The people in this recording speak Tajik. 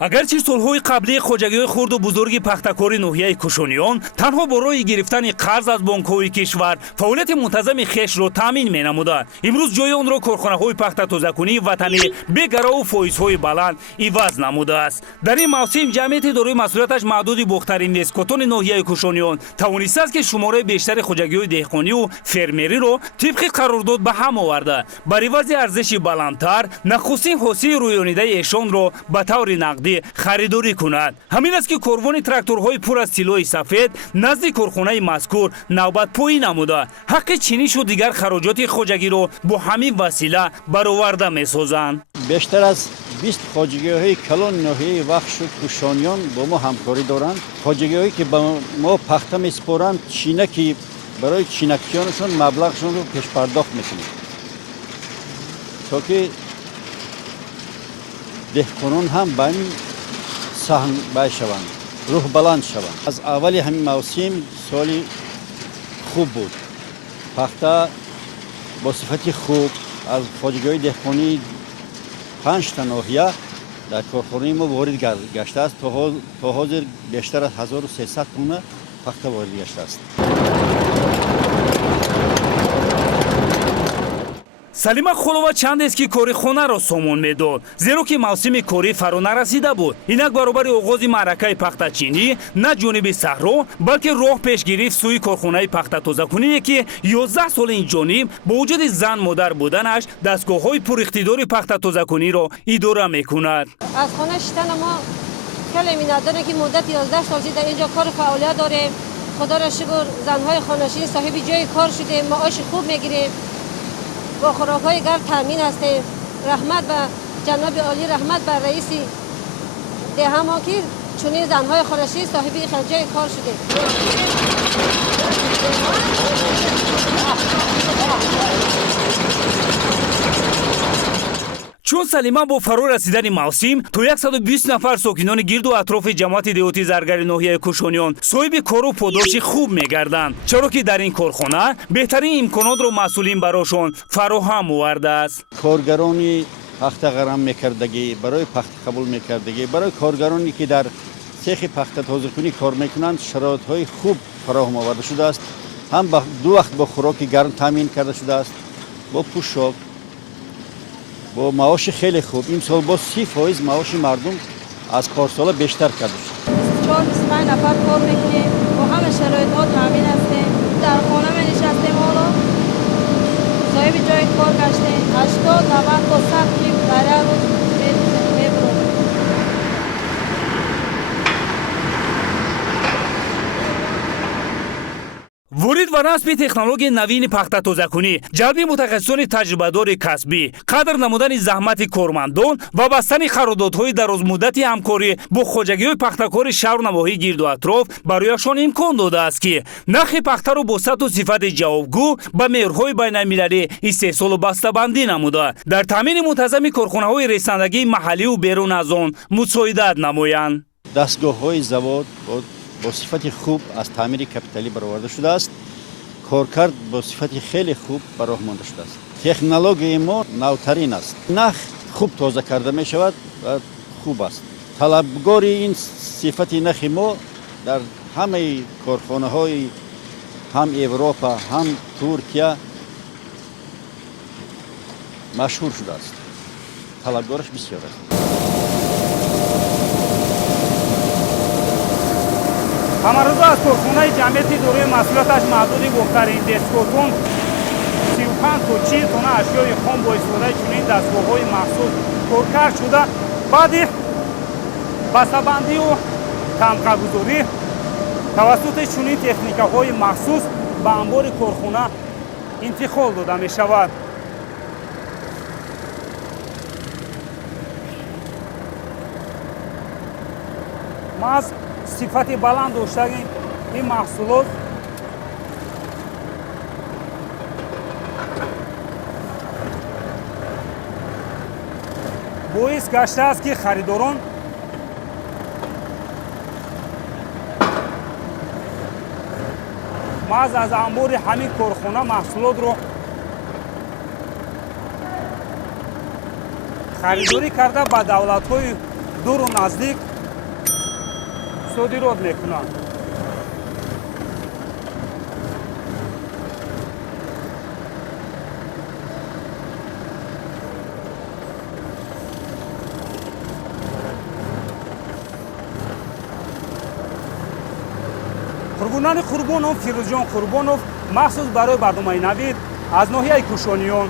агарчи солҳои қаблии хоҷагиҳои хурду бузурги пахтакори ноҳияи кушониён танҳо бо роҳи гирифтани қарз аз бонкҳои кишвар фаъолияти мунтазами хешро таъмин менамуданд, имрӯз ҷои онро корхонаҳои пахтатозакунии ватанӣ бегарову фоизҳои баланд иваз намудааст. дар ин мавсим ҷамъияти дорои масъулияташ маҳдуди бохтарин нескотони ноҳияи кушониён тавонистааст ки шумораи бештари хоҷагиҳои деҳқониву фермериро тибқи қарордод ба ҳам оварда бар ивази арзиши баландтар нахустин ҳосили рӯёнидаи эшонро ба таври нақдӣ خریداری کند. همین است که کاروان تراکتورهای پر از طلای سفید نزد کارخانه مذکور نوبت پایی نموده. حق چینیش و دیگر خراجات خواجگی را با همین وسیله برآورده می‌سازند. بیشتر از 20 خواجگی‌های کلان ناحیه بخش و کوشانیان با ما همکاری دارند. خواجگی‌هایی که با ما پخته می‌سپارند، چینکی برای چینکیانشون مبلغشون رو پیش پرداخت می‌کنیم. تا که دهقانان هم به این سهم بشوند، روح بلند شوند. از اول همین موسم سالی خوب بود. پخته با صفت خوب از خواجگی‌های دهقانی 5 تا ناحیه در کارخانه ما وارد گشته است. تا حاضر بیشتر از 1300 تن پخته وارد گشته است. салима холова чандест ки кори хонаро сомон медод, зеро ки мавсими корӣ фаро нарасида буд. инак баробари оғози маъракаи пахтачинӣ на ҷониби саҳро, балки роҳ пеш гирифт сӯи корхонаи пахтатозакуние ки 11 соли инҷониб бо вуҷуди зан модар буданаш дастгоҳҳои пуриқтидори пахтатозакуниро идора мекунад. аз хона шитан мо хеле миннатдорем ки муддати 11 сол дар инҷо кор фаъолият дорем. худоро шукр, занҳои хонашинӣ соҳиби ҷои кор шудем, маоши хуб мегирем, با خوراک‌های گرم تامین هستیم. رحمت به جناب عالی، رحمت به رئیس دهه ما که چنین زن‌های خانشی صاحبی خرجای کار شده. چون سلیما با فرو رسیدن موسم تو 120 نفر ساکنان گرد و اطراف جماعت دهاتی زرگر ناحیه کوشانیان صاحب کار و پاداش خوب می‌گردند، چرا که در این کارخانه بهترین امکانات را مسئولین براشون فراهم آورده است. کارگرانی پخته غرم می‌کردگی، برای پخته قبول می‌کردگی، برای کارگرانی که در سیخ پخته تازه‌کنی کار می‌کنند شرایط‌های خوب فراهم آورده شده است. هم با 2 وقت با خوراک گرم تامین کرده شده است، با پوشاک، با معاش خیلی خوب. این سال با 30% معاش مردم از پارسال بیشتر کرده شد. 4-5 نفر کار میکنیم، با همه شرایط ها تامین هستیم. در خانه می نشستیم، حالا صاحب جای کار گشتیم. 80-90 تا 100 کیلو در روز میبریم. ورود و نصب تکنولوژی نوین پخته‌تازه‌کنی، جلب متخصصان تجربه‌دار کسبی، قدر نمودن زحمت کارمندان و بستن قراردادهای درازمدتی همکاری با خواجگی‌های پخته‌کار شهر و نواحی گرد و اطراف برایشان امکان داده است که نرخ پخته را با سطح و صفت جوابگو به معیارهای بین‌المللی استحصال و بسته‌بندی نموده در تامین منتظم کارخانه‌های رساندگی محلی و بیرون از آن مساعدت نمایند. دستگاه‌های زواد با صفت خوب از تعمیر کپیتالی برآورده شده است. کارکرد با صفت خیلی خوب براه مانده شده است. تکنولوژی ما نوترین است. نخ خوب تازه کرده می شود و خوب است. طلبگار این صفت نخ ما در همه کارخانه های هم اروپا هم ترکیه مشهور شده است. طلبگارش بسیار است. امروز از کارخانه جمعیت دارای مسئولیتش محدود بهترین دستگاه‌تون 35 تا 40 تن اشیای خام با استفاده چنین دستگاه‌های مخصوص کارکرد شده. بعد بسته‌بندی و تمغه‌گذاری توسط چنین تکنیک‌های مخصوص به انبار کارخانه انتقال داده می‌شود. ما از صفت بلند داشتن این محصولات باعث گشته است که خریداران محض از انبار همین کارخانه محصولات رو خریداری کرده به دولت‌های دور و نزدیک صادرات میکنند. قربانان قربانوف فیروز جان قربانوف مخصوص برای برنامه نوید از ناحیه کوشانیان